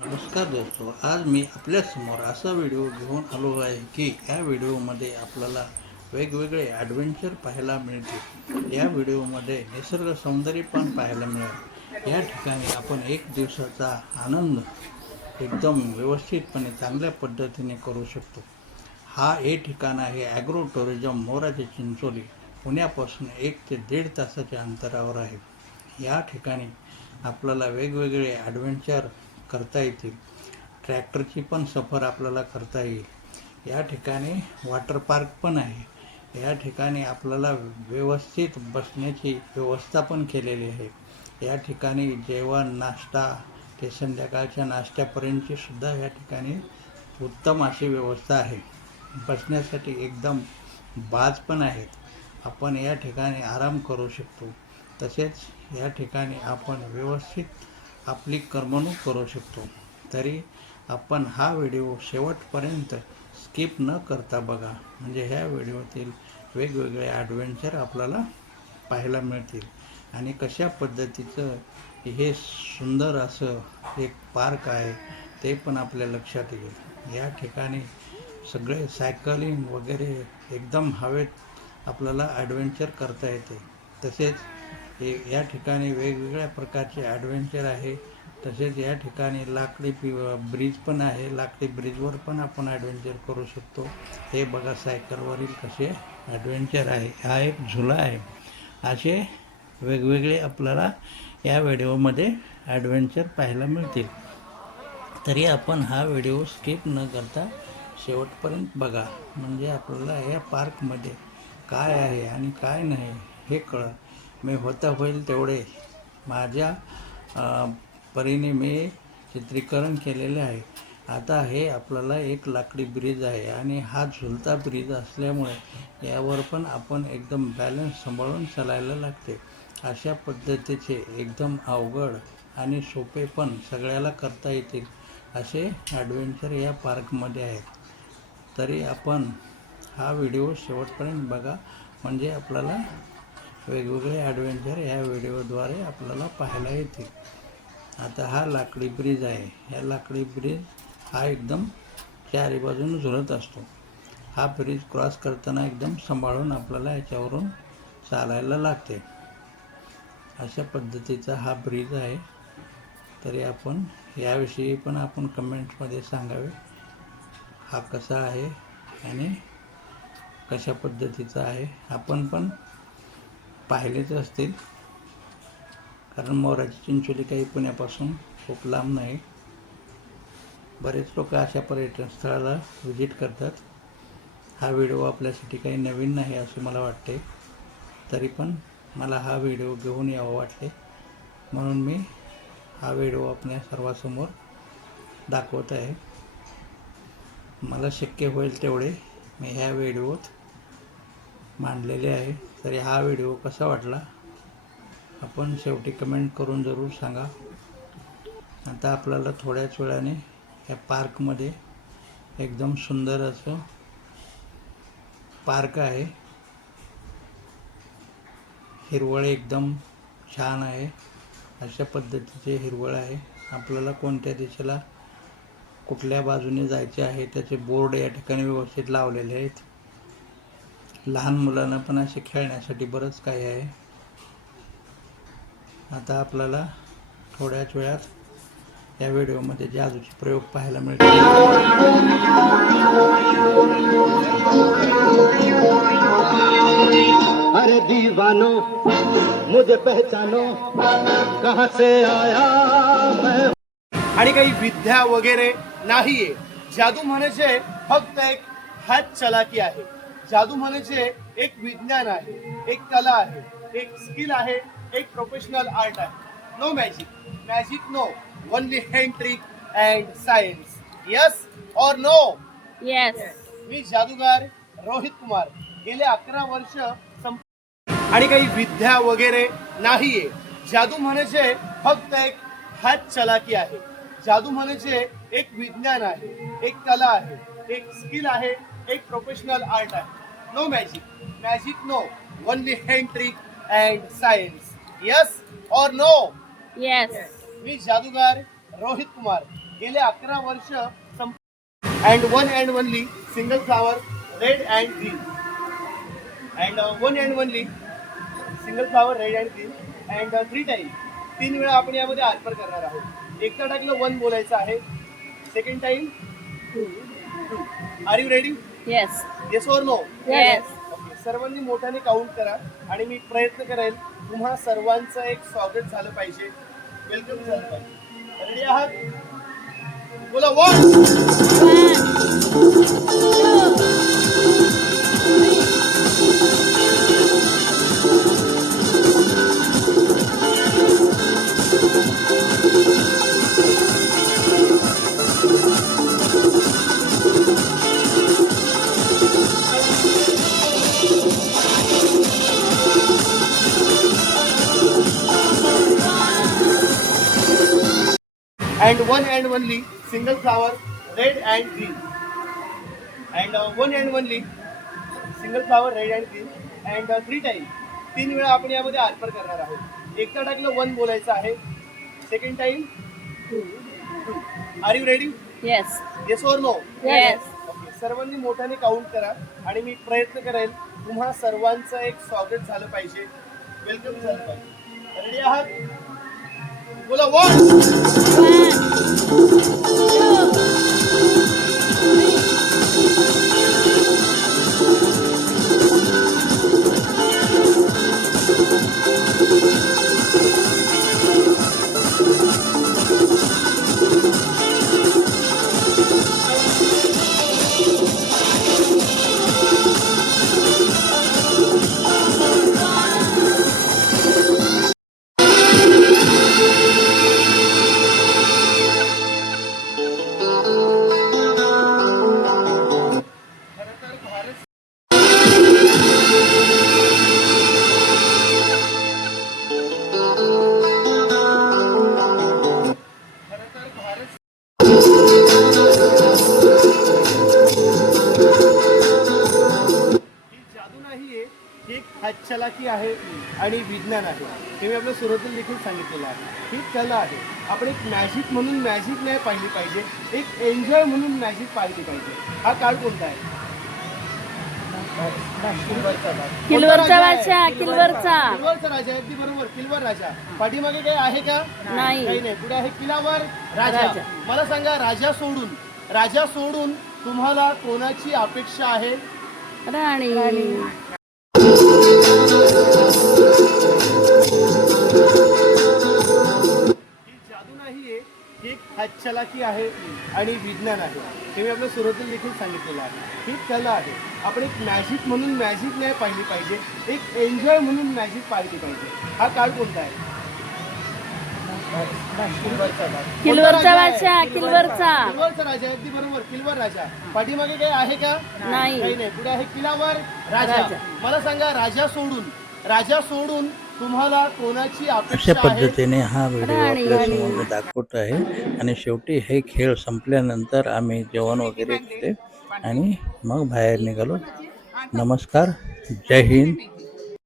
नमस्कार दोस्तों, आज मी आपल्यासमोर असा व्हिडिओ घेऊन आलो आहे की या व्हिडिओमध्ये आपल्याला वेगवेगळे ॲडव्हेंचर पाहायला मिळतील. या व्हिडिओमध्ये निसर्ग सौंदर्य पण पाहायला मिळेल. या ठिकाणी आपण एक दिवसाचा आनंद एकदम व्यवस्थितपणे चांगल्या पद्धतीने करू शकतो. हा हे ठिकाण आहे ॲग्रो टुरिझम मोराचे चिंचोली. पुण्यापासून 1 ते 1.5 तासाच्या अंतरावर आहे. या ठिकाणी आपल्याला वेगवेगळे ॲडव्हेंचर करता येतील. ट्रॅक्टरची पण सफर आपल्याला करता येईल. या ठिकाणी वॉटर पार्क पण आहे. या ठिकाणी आपल्याला व्यवस्थित बसण्याची व्यवस्था पण केलेली आहे. या ठिकाणी जेवण नाश्ता ते संध्याकाळच्या नाश्त्यापर्यंतची सुद्धा या ठिकाणी उत्तम अशी व्यवस्था आहे. बसण्यासाठी एकदम बाज पण आहेत. आपण या ठिकाणी आराम करू शकतो. तसेच या ठिकाणी आपण व्यवस्थित आपली करमणूक करू शकतो. तरी आपण हा व्हिडिओ शेवटपर्यंत स्किप न करता बघा, म्हणजे ह्या व्हिडिओतील वेगवेगळे ॲडव्हेंचर आपल्याला पाहायला मिळतील आणि कशा पद्धतीचं हे सुंदर असं एक पार्क आहे ते पण आपल्या लक्षात येईल. या ठिकाणी सगळे सायकलिंग वगैरे एकदम हवेत आपल्याला ॲडव्हेंचर करता येते. तसेच या ठिकाणी वेगवेगळ्या प्रकारचे ॲडव्हेंचर आहे. तसेच या ठिकाणी लाकडी ब्रिज पण आहे. लाकडी ब्रिजवर पण आपण ॲडव्हेंचर करू शकतो. हे बघा सायकलवरील कसे ॲडव्हेंचर आहे. हा एक झुला आहे. असे वेगवेगळे आपल्याला या व्हिडिओमध्ये ॲडव्हेंचर पाहायला मिळतील. तरी आपण हा व्हिडिओ स्किप न करता शेवटपर्यंत बघा, म्हणजे आपल्याला या पार्कमध्ये काय आहे आणि काय नाही हे कळेल. मी होता होईल तेवढे माझ्या परीने मी चित्रीकरण केलेले आहे. आता हे आपल्याला एक लाकडी ब्रिज आहे आणि हा झुलता ब्रिज असल्यामुळे यावर पण आपण एकदम बॅलन्स सांभाळून चालायला लागते. अशा पद्धतीचे एकदम अवघड आणि सोपे पण सगळ्याला करता येतील असे ॲडव्हेंचर या पार्कमध्ये आहेत. तरी आपण हा व्हिडिओ शेवटपर्यंत बघा, म्हणजे आपल्याला वेगवेगळे ॲडव्हेंचर या व्हिडिओद्वारे आपल्याला पाहायला येतील. आता हा लाकडी ब्रिज आहे. या लाकडी ब्रिज हा एकदम चारी बाजूने झुलत असतो. हा ब्रिज क्रॉस करताना एकदम सांभाळून आपल्याला याच्यावरून चालायला लागते. अशा पद्धतीचा हा ब्रिज आहे. तरी आपण याविषयी पण आपण कमेंट्समध्ये सांगावे, हा कसा आहे आणि कशा पद्धतीचा आहे. आपण पण पाहिलेच असतील, कारण मोराची चिंचोली काही पुण्यापासून खूप लांब नाही. बरेच लोक अशा पर्यटन स्थळाला व्हिजिट करतात. हा व्हिडिओ आपल्यासाठी काही नवीन नाही असे मला वाटते. तरी पण मला हा व्हिडिओ घेऊन यावं वाटते, म्हणून मी हा व्हिडिओ आपल्या सर्वांसमोर दाखवत आहे. मला शक्य होईल तेवढे मी ह्या व्हिडिओत मांडलेले आहे. तरी हा व्हिडिओ कसा वाटला आपण शेवटी कमेंट करून जरूर सांगा. आता आपल्याला थोड्याच वेळाने या पार्कमध्ये एकदम सुंदर असं पार्क आहे. हिरवळ एकदम छान आहे. अशा पद्धतीचे हिरवळ आहे. आपल्याला कोणत्या दिशेला कुठल्या बाजूने जायचे आहे त्याचे बोर्ड या ठिकाणी व्यवस्थित लावलेले आहेत. लहान मुलांना पण असे खेळण्यासाठी बरंच काही आहे. आता आपल्याला थोड्याच वेळात या व्हिडिओमध्ये जादूचे प्रयोग पाहायला मिळतील. अरे दीवानो मुझे पहचानो कहां से आया मैं. आणि काही विद्या वगैरे नाहीये. जादू म्हणजे फक्त एक हात चलाकी आहे. जादू म्हणजे एक विज्ञान आहे, एक कला आहे, एक स्किल आहे, एक प्रोफेशनल आर्ट आहे. No magic, magic no, only hand trick and science. Yes और नो? येस. मी जादूगार रोहित कुमार. गेले 11 वर्ष आणि काही विद्या वगैरे नाहीये. जादू म्हणजे फक्त एक हात चलाकी आहे. जादू म्हणजे एक विज्ञान आहे, एक कला आहे, एक स्किल आहे, एक प्रोफेशनल आर्ट आहे. No magic, magic no, only hand trick and science. Yes और नो? येस. मी जादूगार रोहित कुमार. गेले 11 वर्ष and one and only single flower red and green and one and only single flower red and green and 3 time 3 वेळा आपण यामध्ये अर्पण करणार आहोत. एकदा टाकलं 1 बोलायचं आहे. Second time 2. Are you ready? Yes yes और नो? येस. ओके, सर्वांनी मोठ्याने काउंट करा आणि मी प्रयत्न करेल तुम्हा सर्वांचं एक स्वागत झालं पाहिजे, वेलकम झालं पाहिजे. रेडी आहात? बोला 1 and one and only single flower red and green and one and only single flower red and green and 3 time 3 वेळा आपण यामध्ये अर्पण करणार आहोत. एकदा टाकलं 1 बोलायचं आहे. Second time 2. Are you ready? Yes yes और नो? येस. ओके, सर्वांनी मोठ्याने काउंट करा आणि मी प्रयत्न करेल तुम्हा सर्वांचं एक स्वागत झालं पाहिजे, वेलकम झालं पाहिजे. रेडी आहात? बोला 1 हातचलाकी आहे आणि विज्ञान आहे. हे मी आपल्या सुरुवातीला देखील सांगितलेलं आहे. ही कला आहे. आपण एक मॅजिक म्हणून मॅजिक नाही पाहिली पाहिजे, एक एन्जॉय म्हणून मॅजिक पाहिली पाहिजे. हा काळ कोणता आहे? किल्वरचा राजा. किल्वरचा राजा. अगदी बरोबर, किल्वर राजा. पाठीमागे काही आहे का? नाही. काही नाही. पुढे आहे किल्लावर राजा. मला सांगा, राजा सोडून तुम्हाला कोणाची अपेक्षा आहे? राणी. ही जादू नाहीये, ही एक हातचलाकी आहे आणि विज्ञान आहे. हे मी आपल्या सुरुवातीला देखील सांगितलेलं आहे. ही कला आहे. आपण एक मॅजिक म्हणून मॅजिक नाही पाहिली पाहिजे, एक एन्जॉय म्हणून मॅजिक पाहिली पाहिजे. हा काळ कोणता आहे? किल्वरचा राजा. किल्वरचा राजा. अगदी बरोबर, किल्वर राजा. पाठीमागे काही आहे का? नाही. काही नाही. पुढे आहे किल्लावर राजा. मला सांगा, राजा सोडून तुम्हाला कोणाची अशा अपेक्षा आहे? पद्धतीने हा व्हिडिओ आपल्यासमोर मी दाखवत आहे. आणि शेवटी हे खेळ संपल्यानंतर आम्ही जेवण वगैरे केले आणि मग बाहेर निघालो. नमस्कार, जय हिंद,